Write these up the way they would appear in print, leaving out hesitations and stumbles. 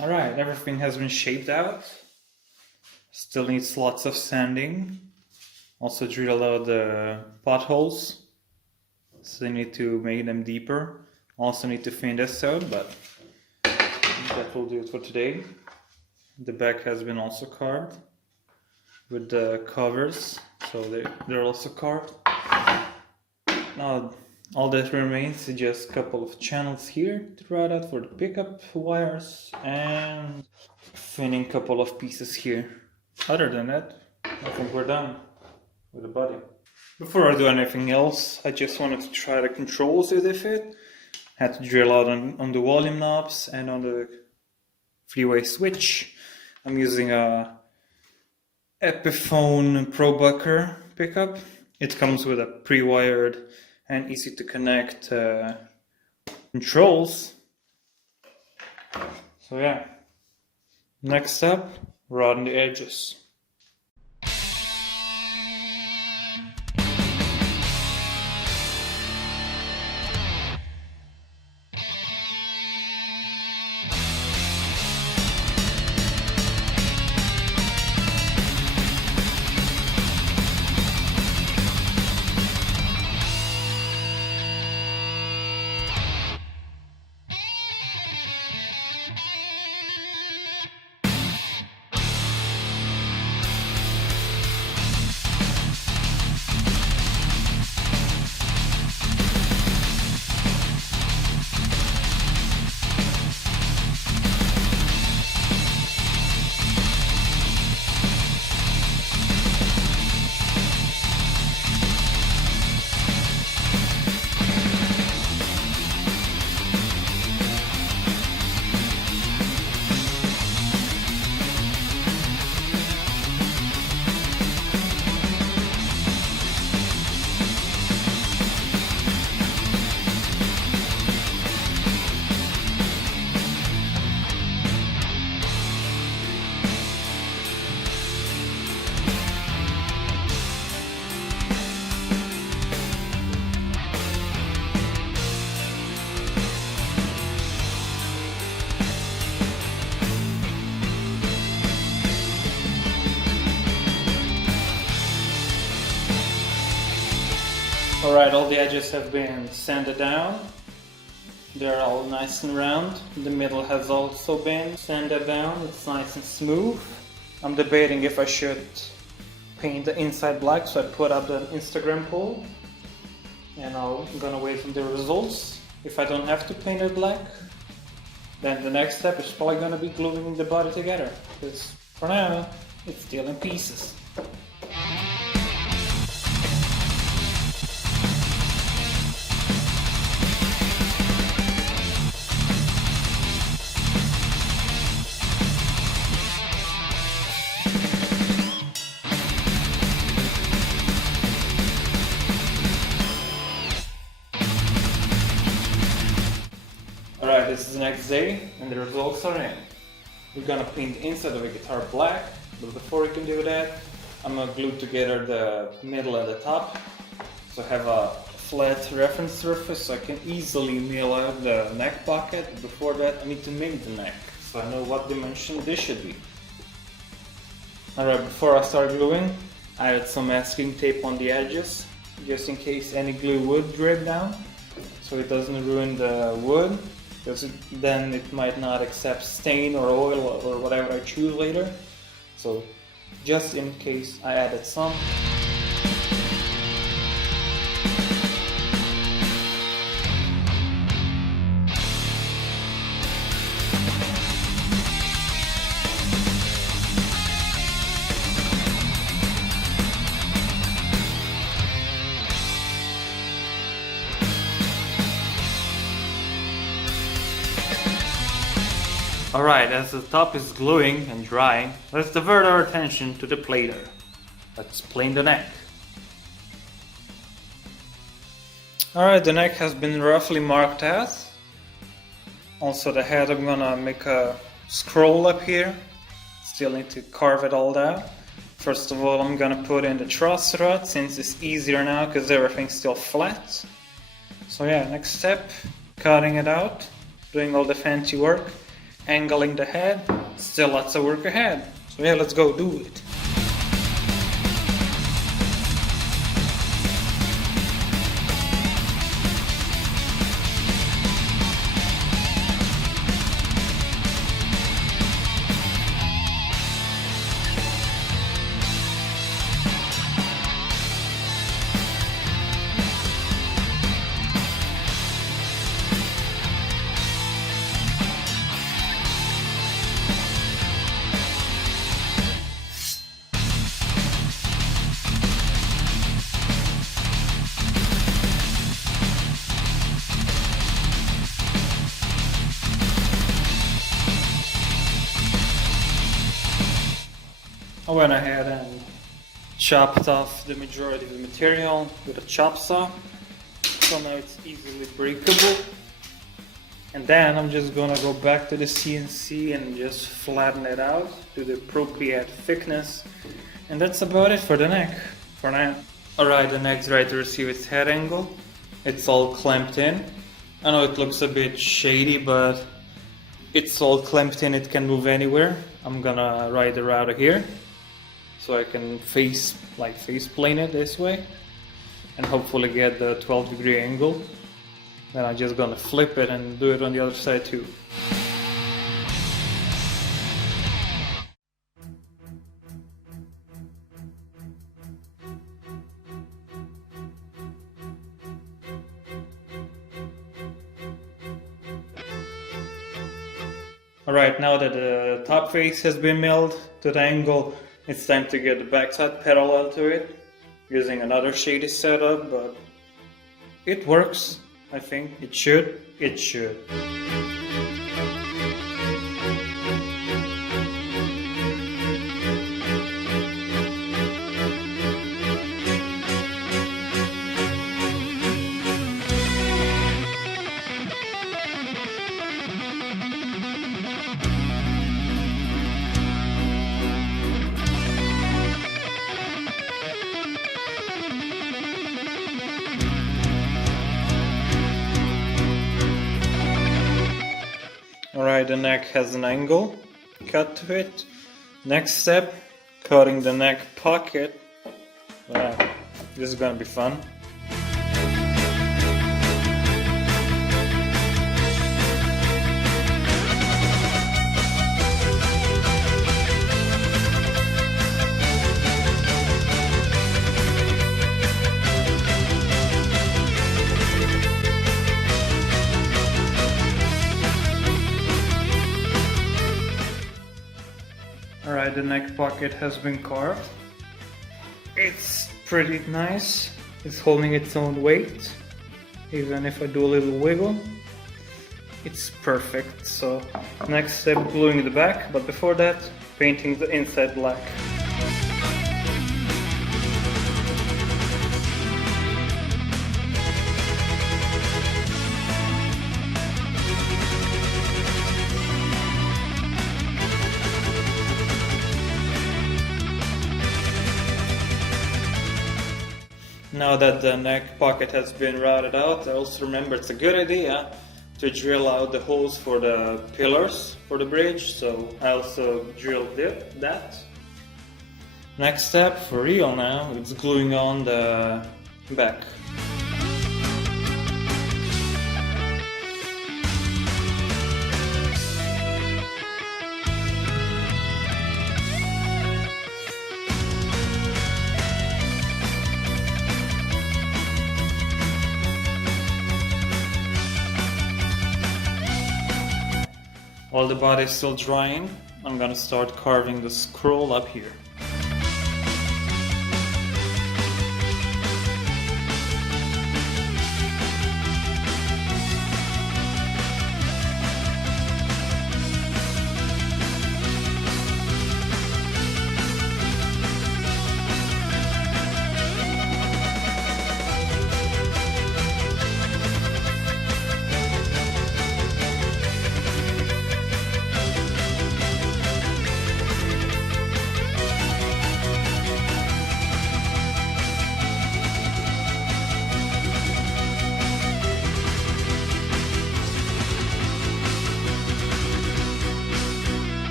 Alright, everything has been shaped out. Still needs lots of sanding. Also drill out the potholes. So I need to make them deeper. Also need to thin this out, but that will do it for today. The back has been also carved with the covers, so they're also carved. Now all that remains is just a couple of channels here to route out for the pickup wires and thinning a couple of pieces here. Other than that, I think we're done with the body. Before I do anything else, I just wanted to try the controls if they fit. Had to drill out on the volume knobs and on the three-way switch. I'm using a Epiphone ProBucker pickup. It comes with a pre-wired and easy to connect controls. So yeah, next up, routing the edges. Alright, all the edges have been sanded down. They're all nice and round. The middle has also been sanded down. It's nice and smooth. I'm debating if I should paint the inside black, so I put up the Instagram poll. And I'm gonna wait for the results. If I don't have to paint it black, then the next step is probably gonna be gluing the body together. Because for now, it's still in pieces. Alright, this is the next day and the results are in. We're gonna paint the inside of the guitar black, but before we can do that, I'm gonna glue together the middle and the top. So I have a flat reference surface so I can easily mill out the neck pocket. Before that, I need to make the neck so I know what dimension this should be. Alright, before I start gluing, I added some masking tape on the edges just in case any glue would drip down so it doesn't ruin the wood. Because then it might not accept stain or oil or whatever I choose later. So just in case, I added some. Alright, as the top is gluing and drying, let's divert our attention to the plater. Let's plane the neck. Alright, the neck has been roughly marked out. Also the head, I'm gonna make a scroll up here. Still need to carve it all out. First of all, I'm gonna put in the truss rod since it's easier now because everything's still flat. So yeah, next step, cutting it out, doing all the fancy work. angling the head. Still lots of work ahead. So yeah, let's go do it. I went ahead and chopped off the majority of the material with a chop saw, so now it's easily breakable. And then I'm just gonna go back to the CNC and just flatten it out to the appropriate thickness. And that's about it for the neck, for now. Alright, the neck's ready to receive its head angle. It's all clamped in. I know it looks a bit shady, but it's all clamped in, it can move anywhere. I'm gonna ride the router here, so I can face plane it this way and hopefully get the 12-degree angle. Then I'm just gonna flip it and do it on the other side too. Alright, now that the top face has been milled to the angle, it's time to get the backside parallel to it, using another shady setup, but it works, I think. It should. Alright, the neck has an angle cut to it. Next step, cutting the neck pocket. Wow, this is gonna be fun. Alright, the neck pocket has been carved. It's pretty nice. It's holding its own weight. Even if I do a little wiggle, it's perfect. So next step, gluing the back, but before that, painting the inside black. Now that the neck pocket has been routed out, I also remember it's a good idea to drill out the holes for the pillars for the bridge, so I also drilled that. Next step, for real now, it's gluing on the back. While the body is still drying, I'm gonna start carving the scroll up here.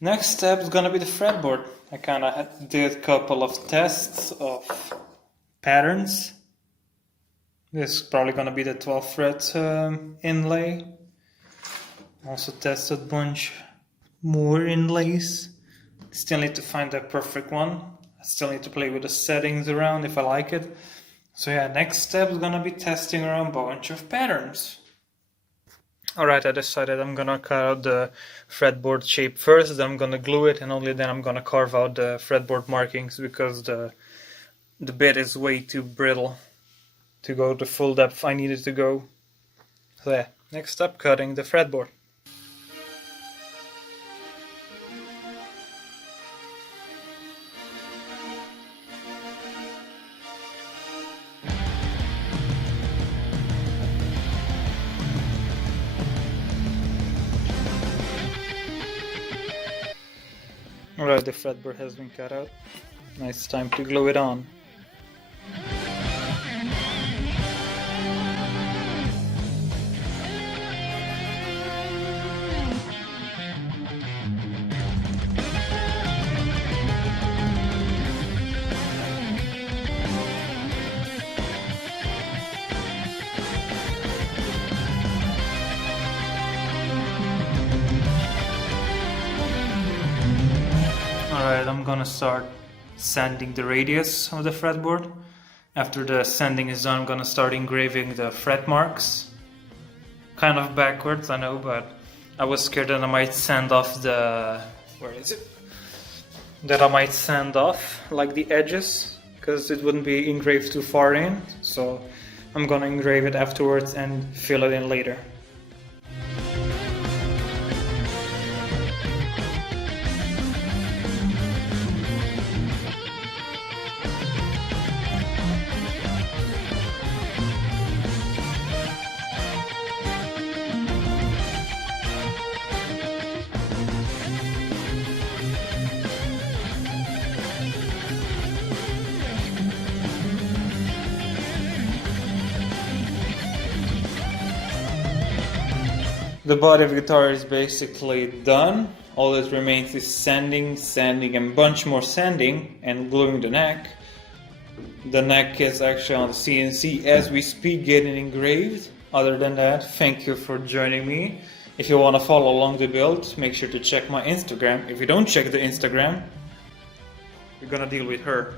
Next step is gonna be the fretboard. I kinda did a couple of tests of patterns. This is probably gonna be the 12th fret inlay. Also tested a bunch more inlays. Still need to find the perfect one. I still need to play with the settings around if I like it. So yeah, next step is gonna be testing around a bunch of patterns. Alright, I decided I'm gonna cut out the fretboard shape first, then I'm gonna glue it, and only then I'm gonna carve out the fretboard markings because the bit is way too brittle to go the full depth I needed to go. So yeah, next up, cutting the fretboard. Alright, the fretboard has been cut out. Now it's time to glue it on. Alright, I'm gonna start sanding the radius of the fretboard. After the sanding is done, I'm gonna start engraving the fret marks. Kind of backwards, I know, but I was scared that I might sand off the... where is it? That I might sand off, like the edges, because it wouldn't be engraved too far in. So I'm gonna engrave it afterwards and fill it in later. The body of the guitar is basically done. All that remains is sanding, and a bunch more sanding, and gluing the neck. The neck is actually on the CNC as we speak, getting engraved. Other than that, thank you for joining me. If you want to follow along the build, make sure to check my Instagram. If you don't check the Instagram, you're gonna deal with her.